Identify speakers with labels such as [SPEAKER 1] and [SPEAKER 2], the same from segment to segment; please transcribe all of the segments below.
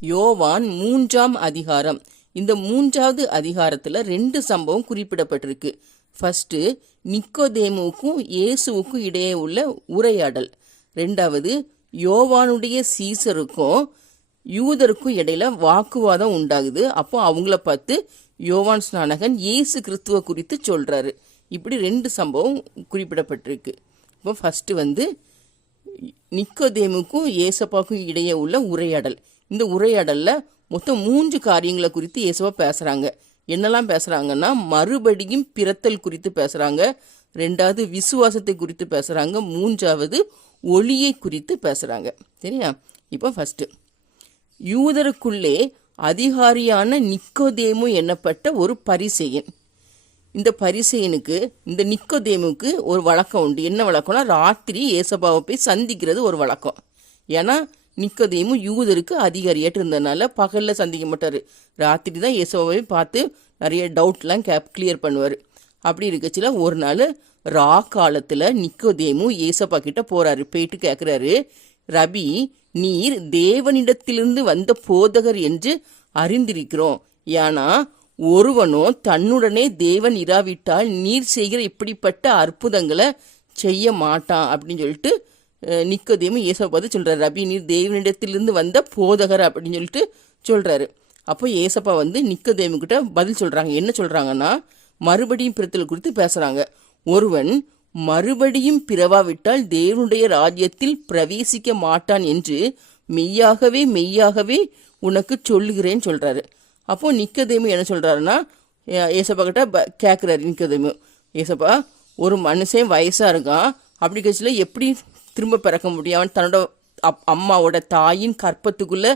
[SPEAKER 1] யோவான் மூன்றாம் அதிகாரம். இந்த மூன்றாவது அதிகாரத்துல ரெண்டு சம்பவம் குறிப்பிடப்பட்டிருக்கு. ஃபர்ஸ்ட் நிக்கோதேமுவுக்கும் இயேசுவுக்கும் இடையே உள்ள உரையாடல். ரெண்டாவது யோவானுடைய சீசருக்கும் யூதருக்கும் இடையில வாக்குவாதம் உண்டாகுது. அப்போ அவங்கள பார்த்து யோவான் ஸ்நானகன் இயேசு கிறிஸ்துவ குறித்து சொல்றாரு. இப்படி ரெண்டு சம்பவம் குறிப்பிடப்பட்டிருக்கு. இப்போ ஃபர்ஸ்ட் வந்து நிக்கோதேமுக்கும் ஏசப்பாக்கும் இடையே உள்ள உரையாடல். இந்த உரையாடலில் மொத்தம் மூன்று காரியங்களை குறித்து ஏசப்பா பேசுகிறாங்க என்னெல்லாம் பேசுகிறாங்கன்னா மறுபடியும் பிறத்தல் குறித்து பேசுகிறாங்க ரெண்டாவது விசுவாசத்தை குறித்து பேசுகிறாங்க மூன்றாவது ஒளியை குறித்து பேசுகிறாங்க சரியா? இப்போ ஃபஸ்ட்டு யூதருக்குள்ளே அதிகாரியான நிக்கோதேமு என்னப்பட்ட ஒரு பரிசெயன். இந்த பரிசெயனுக்கு இந்த நிக்கோதேமுக்கு ஒரு வழக்கம் உண்டு. என்ன வழக்கம்னா ராத்திரி ஏசபாவை போய் சந்திக்கிறது ஒரு வழக்கம். ஏன்னா நிக்கதையும் யூதருக்கு அதிகாரியாட்டு இருந்ததுனால பகலில் சந்திக்க மாட்டார். ராத்திரி தான் இயேசுவை பார்த்து நிறைய டவுட்லாம் கேப் கிளியர் பண்ணுவார். அப்படி இருக்கச்சில ஒரு நாள் ரா காலத்தில் நிக்கோதேமும் ஏசப்பா கிட்ட போகிறாரு போயிட்டு கேட்குறாரு ரபி நீர் தேவனிடத்திலிருந்து வந்த போதகர் என்று அறிந்திருக்கிறோம். ஏன்னா ஒருவனோ தன்னுடனே தேவன் இராவிட்டால் நீர் செய்கிற இப்படிப்பட்ட அற்புதங்களை செய்ய மாட்டான் அப்படின்னு சொல்லிட்டு நிக்கோதேமும் நிக்கோதேமு பார்த்து சொல்கிறார் ரபி நீர் தேவனிடத்திலிருந்து வந்த போதகர் அப்படின்னு சொல்லிட்டு சொல்கிறாரு அப்போ ஏசப்பா வந்து நிக்கோதேமுக்கிட்ட பதில் சொல்கிறாங்க என்ன சொல்கிறாங்கன்னா மறுபடியும் பிறத்தல் குறித்து பேசுகிறாங்க ஒருவன் மறுபடியும் பிறவாவிட்டால் தேவனுடைய ராஜ்யத்தில் பிரவேசிக்க மாட்டான் என்று மெய்யாகவே மெய்யாகவே உனக்கு சொல்லுகிறேன்னு சொல்கிறாரு அப்போ நிக்கதேமு என்ன சொல்கிறாருன்னா ஏசப்பா கிட்ட ப- கேட்குறாரு நிக்கதேமு. ஏசப்பா ஒரு மனுஷன் வயசாக இருக்கான். அப்படி கட்சியில் எப்படி திரும்ப பிறக்க முடியும். அவன் தன்னோட அப்- அம்மாவோட தாயின் கற்பத்துக்குள்ளே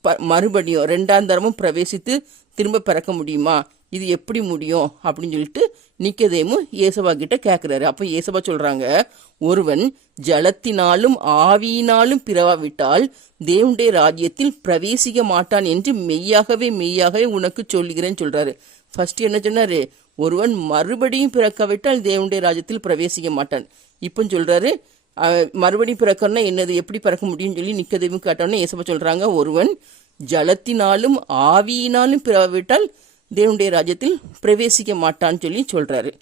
[SPEAKER 1] ப- மறுபடியும் ரெண்டாம் தரமும் பிரவேசித்து திரும்ப பிறக்க முடியுமா? இது எப்படி முடியும்? அப்படின்னு சொல்லிட்டு நிக்கதேமும் ஏசபா கிட்ட கேட்குறாரு அப்போ ஏசபா சொல்கிறாங்க ஒருவன் ஜலத்தினாலும் ஆவியினாலும் பிறவாவிட்டால் தேவனுடைய ராஜ்யத்தில் பிரவேசிக்க மாட்டான் என்று மெய்யாகவே மெய்யாகவே உனக்கு சொல்லுகிறேன்னு சொல்கிறாரு ஃபர்ஸ்ட் என்ன சொன்னார்? ஒருவன் மறுபடியும் பிறக்காவிட்டால் தேவனுடைய ராஜ்யத்தில் பிரவேசிக்க மாட்டான். இப்போ சொல்கிறாரு மறுபடி மறுபடியும் பிறக்கணும்னா என்னது? எப்படி பிறக்க முடியும்னு சொல்லி நிக்கதேமு கேட்டோன்னே ஏசப்ப சொல்கிறாங்க ஒருவன் ஜலத்தினாலும் ஆவியினாலும் பிறவிட்டால் தேவனுடைய ராஜ்யத்தில் பிரவேசிக்க மாட்டான்னு சொல்லி சொல்கிறாரு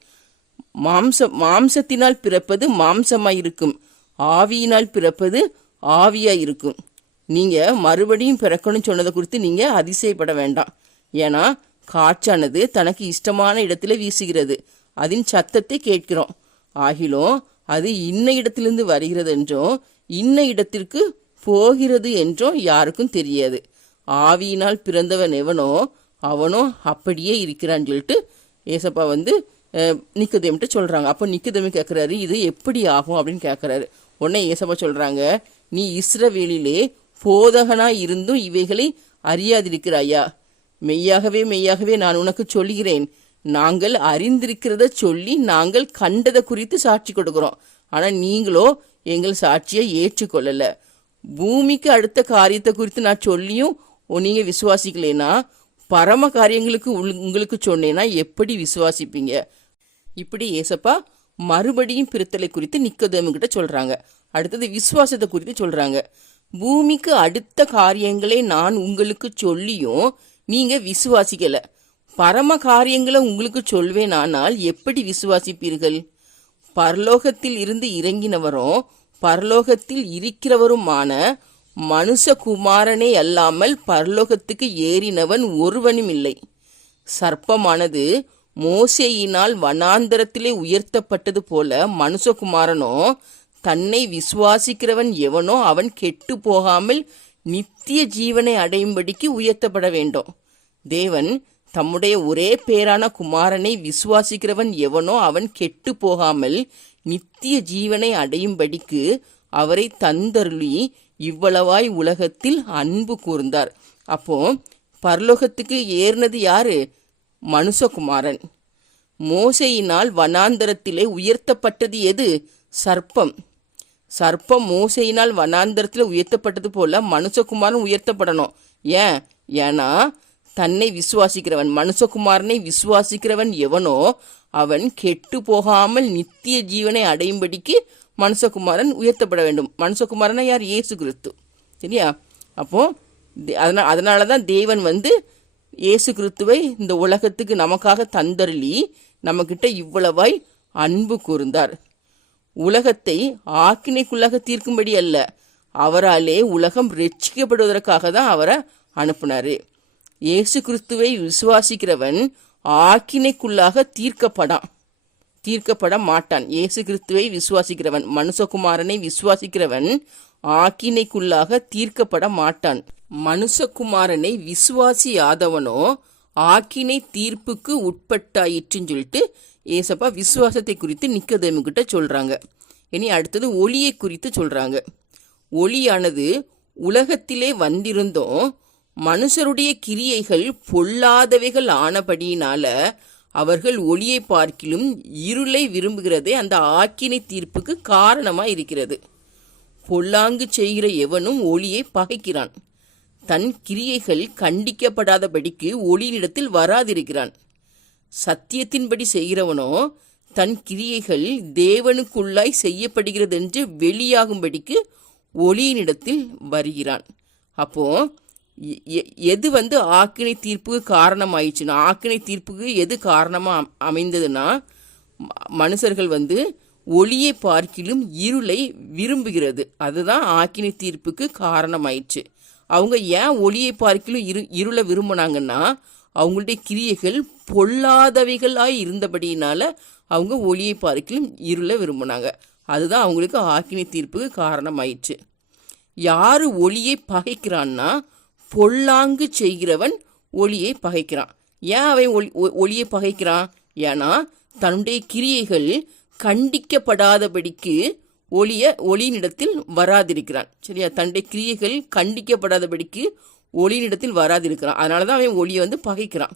[SPEAKER 1] மாம்ச மாம்சத்தினால் பிறப்பது மாம்சமாக இருக்கும் ஆவியினால் பிறப்பது ஆவியாக இருக்கும் நீங்கள் மறுபடியும் பிறக்கணும்னு சொன்னதை குறித்து நீங்கள் அதிசயப்பட வேண்டாம். ஏன்னா காற்றானது தனக்கு இஷ்டமான இடத்துல வீசுகிறது. அதன் சத்தத்தை கேட்கிறோம். ஆகிலும் அது இன்ன இடத்திலிருந்து வருகிறது என்றும் இன்ன இடத்திற்கு போகிறது என்றும் யாருக்கும் தெரியாது. ஆவியினால் பிறந்தவன் எவனோ அவனோ அப்படியே இருக்கிறான்னு சொல்லிட்டு ஏசப்பா வந்து நிக்கதேம்ட்டு சொல்கிறாங்க அப்போ நிக்குதேமி கேட்குறாரு இது எப்படி ஆகும் அப்படின்னு கேட்குறாரு உடனே ஏசப்பா சொல்கிறாங்க நீ இஸ்ரவேலிலே போதகனாக இருந்தும் இவைகளை அறியாதிருக்கிறாயா? மெய்யாகவே மெய்யாகவே நான் உனக்கு சொல்கிறேன் நாங்கள் அறிந்திருக்கிறத சொல்லி நாங்கள் கண்டதை குறித்து சாட்சி கொடுக்கிறோம். ஆனால் நீங்களோ எங்கள் சாட்சியை ஏற்றுக்கொள்ளல. பூமிக்கு அடுத்த காரியத்தை குறித்து நான் சொல்லியும் நீங்கள் விசுவாசிக்கலைன்னா பரம காரியங்களுக்கு உங்களுக்கு சொன்னேன்னா எப்படி விசுவாசிப்பீங்க? இப்படி ஏசப்பா மறுபடியும் பிரித்தலை குறித்து நிக்கதேமுகிட்ட சொல்கிறாங்க அடுத்தது விசுவாசத்தை குறித்து சொல்கிறாங்க பூமிக்கு அடுத்த காரியங்களை நான் உங்களுக்கு சொல்லியும் நீங்கள் விசுவாசிக்கலை. பரம காரியங்களை உங்களுக்கு சொல்வேனானால் எப்படி விசுவாசிப்பீர்கள்? பரலோகத்தில் இருந்து இறங்கினவரும் பரலோகத்தில் இருக்கிறவருமான மனுஷகுமாரனே அல்லாமல் பரலோகத்துக்கு ஏறினவன் ஒருவனும் இல்லை சர்ப்பமானது மோசேயினால் வனாந்தரத்திலே உயர்த்தப்பட்டது போல மனுஷகுமாரனோ தன்னை விசுவாசிக்கிறவன் எவனோ அவன் கெட்டு போகாமல் நித்திய ஜீவனை அடையும்படிக்கு உயர்த்தப்பட வேண்டும். தேவன் தம்முடைய ஒரே பேரான குமாரனை விசுவாசிக்கிறவன் எவனோ அவன் கெட்டு போகாமல் நித்திய ஜீவனை அடையும்படிக்கு அவரை தந்தருளி இவ்வளவாய் உலகத்தில் அன்பு கூர்ந்தார். அப்போ பரலோகத்துக்கு ஏறினது யாரு? மனுஷகுமாரன் மோசையினால் வனாந்தரத்திலே உயர்த்தப்பட்டது எது? சர்ப்பம். சர்ப்பம் மோசையினால் வனாந்தரத்தில் உயர்த்தப்பட்டது போல மனுஷகுமாரன் உயர்த்தப்படணும். ஏன்? ஏன்னா தன்னை விசுவாசிக்கிறவன் மனுஷகுமாரனை விசுவாசிக்கிறவன் எவனோ அவன் கெட்டு போகாமல் நித்திய ஜீவனை அடையும்படிக்கு மனுஷகுமாரன் உயர்த்தப்பட வேண்டும். மனுஷகுமாரனா யார்? இயேசு கிறிஸ்து. சரியா? அப்போ அதனால் அதனால தான் தேவன் வந்து இயேசு கிறிஸ்துவை இந்த உலகத்துக்கு நமக்காக தந்தருளி நம்மக்கிட்ட இவ்வளவாய் அன்பு கூர்ந்தார். உலகத்தை ஆக்கினைக்குள்ளாக தீர்க்கும்படி அல்ல அவராலே உலகம் ரட்சிக்கப்படுவதற்காக தான் அவரை அனுப்புனாரு. இயேசு கிறிஸ்துவை விசுவாசிக்கிறவன் ஆக்கினைக்குள்ளாக தீர்க்கப்படான் தீர்க்கப்பட மாட்டான். இயேசு கிறிஸ்துவை விசுவாசிக்கிறவன் மனுஷகுமாரனை விசுவாசிக்கிறவன் ஆக்கினைக்குள்ளாக தீர்க்கப்பட மாட்டான். மனுஷகுமாரனை விசுவாசியாதவனோ ஆக்கினை தீர்ப்புக்கு உட்பட்டாயிற்றுன்னு சொல்லிட்டு ஏசப்பா விசுவாசத்தை குறித்து நிக்கதேமு கிட்ட சொல்றாங்க. இனி அடுத்தது ஒளியை குறித்து சொல்றாங்க. ஒளியானது உலகத்திலே வந்திருந்தோம் மனுஷருடைய கிரியைகள் பொல்லாதவைகள் ஆனபடியினால அவர்கள் ஒளியை பார்க்கிலும் இருளை விரும்புகிறதே அந்த ஆக்கினை தீர்ப்புக்கு காரணமா இருக்கிறது. பொல்லாங்கு செய்கிற எவனும் ஒளியை பகைக்கிறான். தன் கிரியைகள் கண்டிக்கப்படாதபடிக்கு ஒளியினிடத்தில் வராதிருக்கிறான். சத்தியத்தின்படி செய்கிறவனோ தன் கிரியைகள் தேவனுக்குள்ளாய் செய்யப்படுகிறதென்று வெளியாகும்படிக்கு ஒளியினிடத்தில் வருகிறான். அப்போ எது வந்து ஆக்கினை தீர்ப்புக்கு காரணமாயிடுச்சுன்னா ஆக்கினை தீர்ப்புக்கு எது காரணமாக அமைந்ததுன்னா ம- மனுஷர்கள் வந்து ஒளியை பார்க்கிலும் இருளை விரும்புகிறது. அதுதான் ஆக்கினை தீர்ப்புக்கு காரணமாயிடுச்சு. அவங்க ஏன் ஒளியை பார்க்கிலும் இரு இருளை விரும்பினாங்கன்னா அவங்களுடைய கிரியைகள் பொல்லாதவைகளாய் இருந்தபடியினால அவங்க ஒளியை பார்க்கிலும் இருளை விரும்பினாங்க. அதுதான் அவங்களுக்கு ஆக்கினை தீர்ப்புக்கு காரணமாயிடுச்சு. யாரு ஒளியை பகைக்கிறான்னா பொல்லாங்கு செய்கிறவன் ஒளியை பகைக்கிறான். ஏன் அவன் ஒளி ஒ- ஒளியை பகைக்கிறான்? ஏன்னா தன்னுடைய கிரியைகள் கண்டிக்கப்படாதபடிக்கு ஒளிய ஒளியினிடத்தில் வராதிருக்கிறான். சரியா? தன்னுடைய கிரியைகள் கண்டிக்கப்படாதபடிக்கு ஒளியினிடத்தில் வராதிருக்கிறான். அதனால தான் அவன் ஒளியை வந்து பகைக்கிறான்.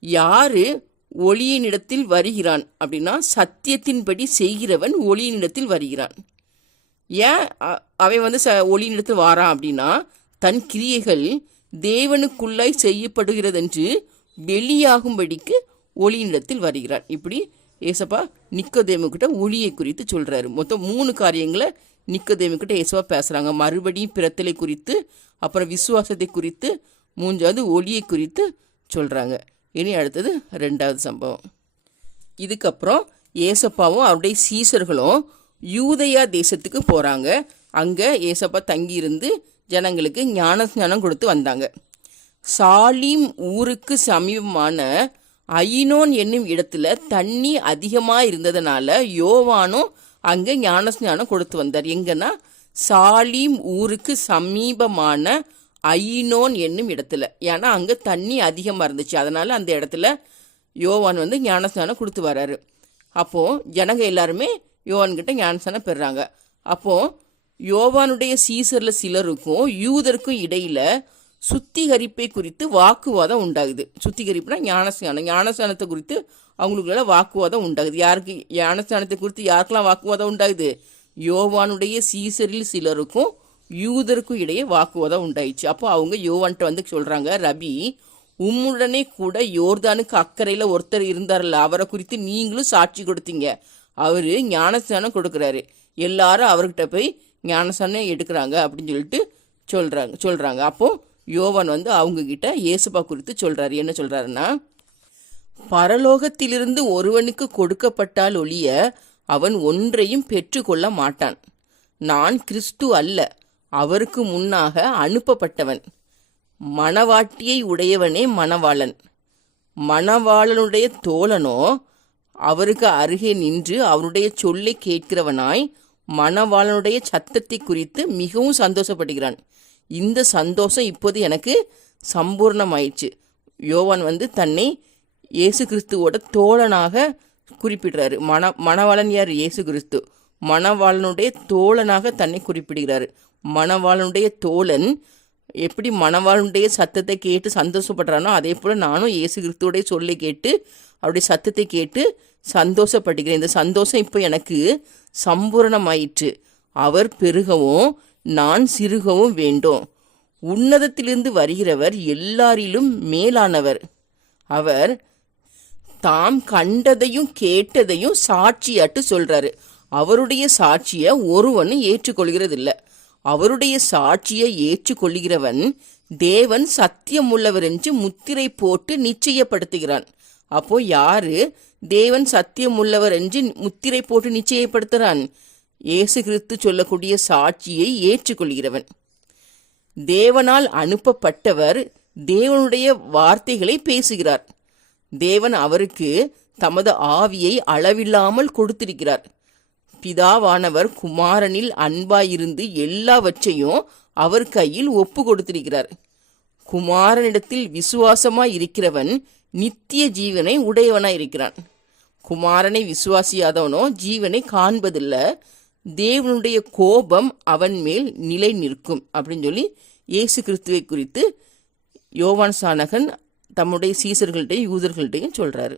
[SPEAKER 1] யாரு ஒளியினிடத்தில் வருகிறான் அப்படின்னா சத்தியத்தின்படி செய்கிறவன் ஒளியினிடத்தில் வருகிறான். ஏன் அவன் வந்து ச ஒளியினிடத்தில் வாரான் அப்படின்னா தன் கிரியைகள் தேவனுக்குள்ளாய் செய்யப்படுகிறதென்று வெளியாகும்படிக்கு ஒளியினிடத்தில் வருகிறார். இப்படி ஏசப்பா நிக்கோதேமு கிட்ட ஒளியை குறித்து சொல்றாரு. மொத்தம் மூணு காரியங்களை நிக்கோதேமு கிட்ட ஏசப்பா பேசுறாங்க. மறுபடியும் பிறத்தலை குறித்து அப்புறம் விசுவாசத்தை குறித்து மூன்றாவது ஒளியை குறித்து சொல்றாங்க. இனி அடுத்தது ரெண்டாவது சம்பவம். இதுக்கப்புறம் ஏசப்பாவும் அவருடைய சீசர்களும் யூதயா தேசத்துக்கு போகிறாங்க அங்கே ஏசப்பா தங்கியிருந்து ஜனங்களுக்கு ஞான ஸ்நானம் கொடுத்து வந்தாங்க. சாலீம் ஊருக்கு சமீபமான ஐனோன் என்னும் இடத்துல தண்ணி அதிகமாக இருந்ததுனால யோவானும் அங்கே ஞானஸ்நானம் கொடுத்து வந்தார். எங்கன்னா? சாலீம் ஊருக்கு சமீபமான ஐனோன் என்னும் இடத்துல. ஏன்னா அங்கே தண்ணி அதிகமாக இருந்துச்சு. அதனால் அந்த இடத்துல யோவான் வந்து ஞானஸ்நானம் கொடுத்து வராரு. அப்போது ஜனங்க எல்லாருமே யோவான்கிட்ட ஞானஸ்நானம் பெறுறாங்க. அப்போது யோவானுடைய சீசரில் சிலருக்கும் யூதருக்கும் இடையில சுத்திகரிப்பை குறித்து வாக்குவாதம் உண்டாகுது. சுத்திகரிப்புனா ஞானஸ்தானம் ஞானஸ்தானத்தை குறித்து அவங்களுக்குள்ள வாக்குவாதம் உண்டாகுது. யாருக்கு ஞானஸ்தானத்தை குறித்து யாருக்கெல்லாம் வாக்குவாதம் உண்டாகுது? யோவானுடைய சீசரில் சிலருக்கும் யூதருக்கும் இடையே வாக்குவாதம் உண்டாயிடுச்சு. அப்போ அவங்க யோவான்கிட்ட வந்து சொல்கிறாங்க ரபி உம்முடனே கூட யோர்தானுக்கு அக்கறையில் ஒருத்தர் இருந்தார்ல அவரை குறித்து நீங்களும் சாட்சி கொடுத்தீங்க. அவர் ஞானஸ்தானம் கொடுக்குறாரு. எல்லாரும் அவர்கிட்ட போய் ஞானஸ்நானம் எடுக்கிறாங்க அப்படின்னு சொல்லிட்டு சொல்கிறாங்க சொல்கிறாங்க அப்போது யோவான் வந்து அவங்க இயேசுபா குறித்து சொல்கிறாரு என்ன சொல்கிறாருன்னா பரலோகத்திலிருந்து ஒருவனுக்கு கொடுக்கப்பட்டால் ஒழிய அவன் ஒன்றையும் பெற்றுக்கொள்ள மாட்டான். நான் கிறிஸ்து அல்ல அவருக்கு முன்னாக அனுப்பப்பட்டவன். மணவாட்டியை உடையவனே மணவாளன். மணவாளனுடைய தோழனோ அவருக்கு அருகே நின்று அவருடைய சொல்லை கேட்கிறவனாய் மணவாளனுடைய சத்தத்தை குறித்து மிகவும் சந்தோஷப்படுகிறான். இந்த சந்தோஷம் இப்போது எனக்கு சம்பூர்ணமாயிடுச்சு யோவான் வந்து தன்னை இயேசு கிறிஸ்துவோட தோழனாக குறிப்பிடுறாரு. மண மணவாளன் யார்? இயேசு கிறிஸ்து. மணவாளனுடைய தோழனாக தன்னை குறிப்பிடுகிறாரு. மணவாளனுடைய தோழன் எப்படி மணவாளனுடைய சத்தத்தை கேட்டு சந்தோஷப்படுறானோ அதே போல் நானும் இயேசு கிறிஸ்துவோடைய சொல்லை கேட்டு அவருடைய சத்தத்தை கேட்டு சந்தோஷப்படுகிறேன். இந்த சந்தோஷம் இப்போ எனக்கு சம்பூரணமாயிற்று. அவர் பெருகவும் நான் சிறுகவும் வேண்டும். உன்னதத்திலிருந்து வருகிறவர் எல்லாரிலும் மேலானவர். அவர் தாம் கண்டதையும் கேட்டதையும் சாட்சியாட்டு சொல்றாரு. அவருடைய சாட்சியை ஒருவனும் ஏற்றுக்கொள்கிறதில்ல. அவருடைய சாட்சியை ஏற்றுக்கொள்கிறவன் தேவன் சத்தியம் உள்ளவர் என்று முத்திரை போட்டு நிச்சயப்படுத்துகிறான். அப்போ யாரு தேவன் சத்தியம் உள்ளவர் என்று முத்திரை போட்டு நிச்சயப்படுத்துகிறான். இயேசு கிறிஸ்து சொல்லக்கூடிய சாட்சியை ஏற்றுக்கொள்கிறவன். தேவனால் அனுப்பப்பட்டவர் தேவனுடைய வார்த்தைகளை பேசுகிறார். தேவன் அவருக்கு தமது ஆவியை அளவில்லாமல் கொடுத்திருக்கிறார். பிதாவானவர் குமாரனில் அன்பாயிருந்து எல்லாவற்றையும் அவர் கையில் ஒப்பு கொடுத்திருக்கிறார். குமாரனிடத்தில் விசுவாசமாய் இருக்கிறவன் நித்திய ஜீவனை உடையவனாய் இருக்கிறான் குமாரனை விசுவாசியாதவனோ ஜீவனை காண்பதில்ல. தேவனுடைய கோபம் அவன் மேல் நிலை நிற்கும் அப்படின்னு சொல்லி இயேசு கிறிஸ்துவை குறித்து யோவான் சானகன் தம்முடைய சீசர்கள்ட்டையும் யூதர்கள்ட்டையும் சொல்றாரு.